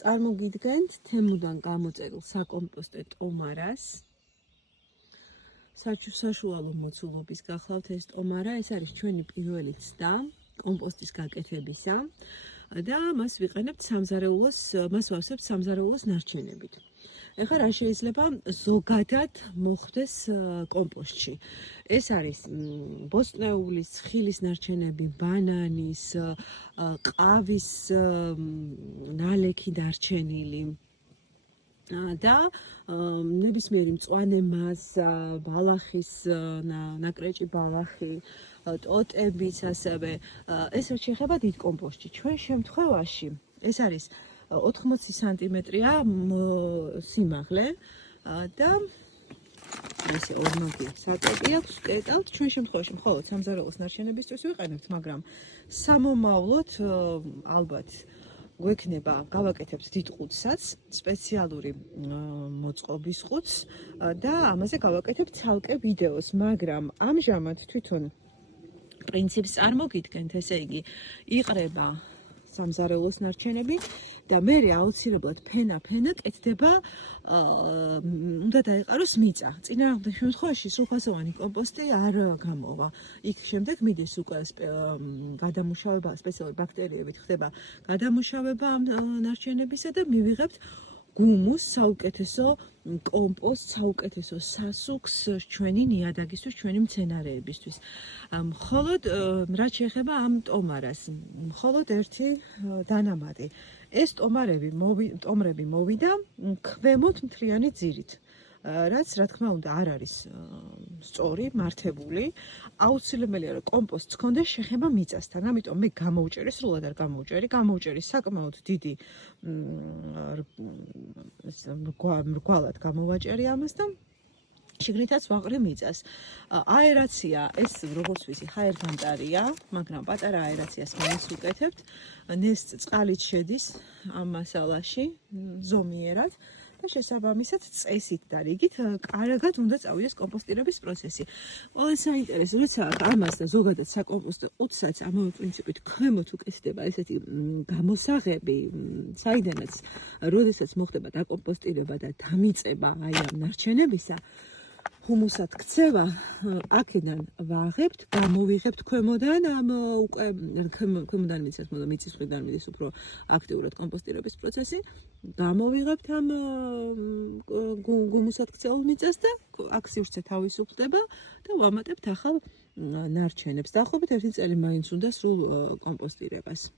წარმოგიდგენთ თემუდან გამოწერილ საკომპოსტო ტომარას. საშუალო მოცულობის გახლავთ ეს ტომარა, ეს არის ჩვენი პირველი ცდა კომპოსტის გაკეთებისა და მას ვიყენებთ სამზარეულოს, მას ვავსებთ სამზარეულოს ნარჩენებით. ეხლა რა შეიძლება ზოგადად მოხდეს კომპოსტში? ეს არის ბოსტნეულის, ცხილის ნარჩენები, ბანანის, ყავის ნალექი დარჩენილი და ნებისმიერი მწვანე მასა, ბალახის ნაკრეჭი ბალახი, ტოტებიც ასევე ეს რაც შეეხება დიდ კომპოსტში. ჩვენ შემთხვევაში ეს არის 80 სანტიმეტრია სიმაღლე და ესე ორმაგი საკეტი აქვს, კეტავთ. ჩვენ შემთხვევაში მხოლოდ სამზარეულოს ნარჩენებისთვის ვიყენებთ, მაგრამ სამომავლოდ ალბათ გვექნება გავაკეთებთ დიდ ყუთსაც, სპეციალური მოწყობის ყუთს და ამაზე გავაკეთებთ ცალკე ვიდეოს, მაგრამ ამჟამად თვითონ პრინციპს წარმოგიდგენთ, ესე იგი იყრება სამზარეულოს ნარჩენები და მე აუცილებლად ფენა კეთდება უნდა დაიყაროს მიწა. წინააღმდეგ შემთხვევაში სრულფასოვანი კომპოსტი არ გამოვა. იქ შემდეგ მიდის უკვე გადამუშავება, სპეციალური ბაქტერიებით ხდება გადამუშავება ამ ნარჩენებისა და მივიღებთ გუმუს, საუკეთესო კომპოსტს, საუკეთესო სასუქს ჩვენი ნიადაგისთვის, ჩვენი მცენარეებისთვის. მხოლოდ რაც შეეხება ამ ტომარას, მხოლოდ ერთი დანამატი. ეს ტომრები მოვიდა ქვემოთ მთლიანი ძირით. რაც რა თქმა უნდა არ არის სწორი, მართებული. აუცილებელია რომ კომპოსტს ჰქონდეს შეხება მიწასთან. ამიტომ მე გამოვჭერი, სრულად არ გამოვჭერი საკმაოდ დიდი მრგვალად გამოვაჭერი ამას და შიგნითაც ვაყრე მიწას. აერაცია, ეს როგორც ვიცი, ჰაერგამტარია, მაგრამ პატარა აერაციას მაინც ვუკეთებთ. ნესტ წყალით შედის ამ მასალაში ზომიერად და შესაბამისად წესით და რიგით კარგად უნდა წავიდეს კომპოსტირების პროცესი. ყველაზე საინტერესო როცა ამას და ზოგადად საკომპოსტო ყუთსაც ამავე პრინციპით ქვემოთ უკეთდება ესეთი გამოსაღები, საიდანაც როდესაც მოხდება დაკომპოსტირება და დამიწება აი ამ ნარჩენებისა, ჰუმუსად ქცევა, აქედან ვაღებთ, გამოვიღებთ ქვემოდან, ამ უკვე ქვემოდან მიწას, მიწის მხრიდან მიდის უფრო აქტიურად კომპოსტირების პროცესი, გამოვიღებთ ამ გუმუსად ქცეულ მიწას და აქ სივრცე თავისუფლდება და ვამატებთ ახალ ნარჩენებს. დაახლოებით 1 წელი მაინც უნდა სრულ კომპოსტირებას.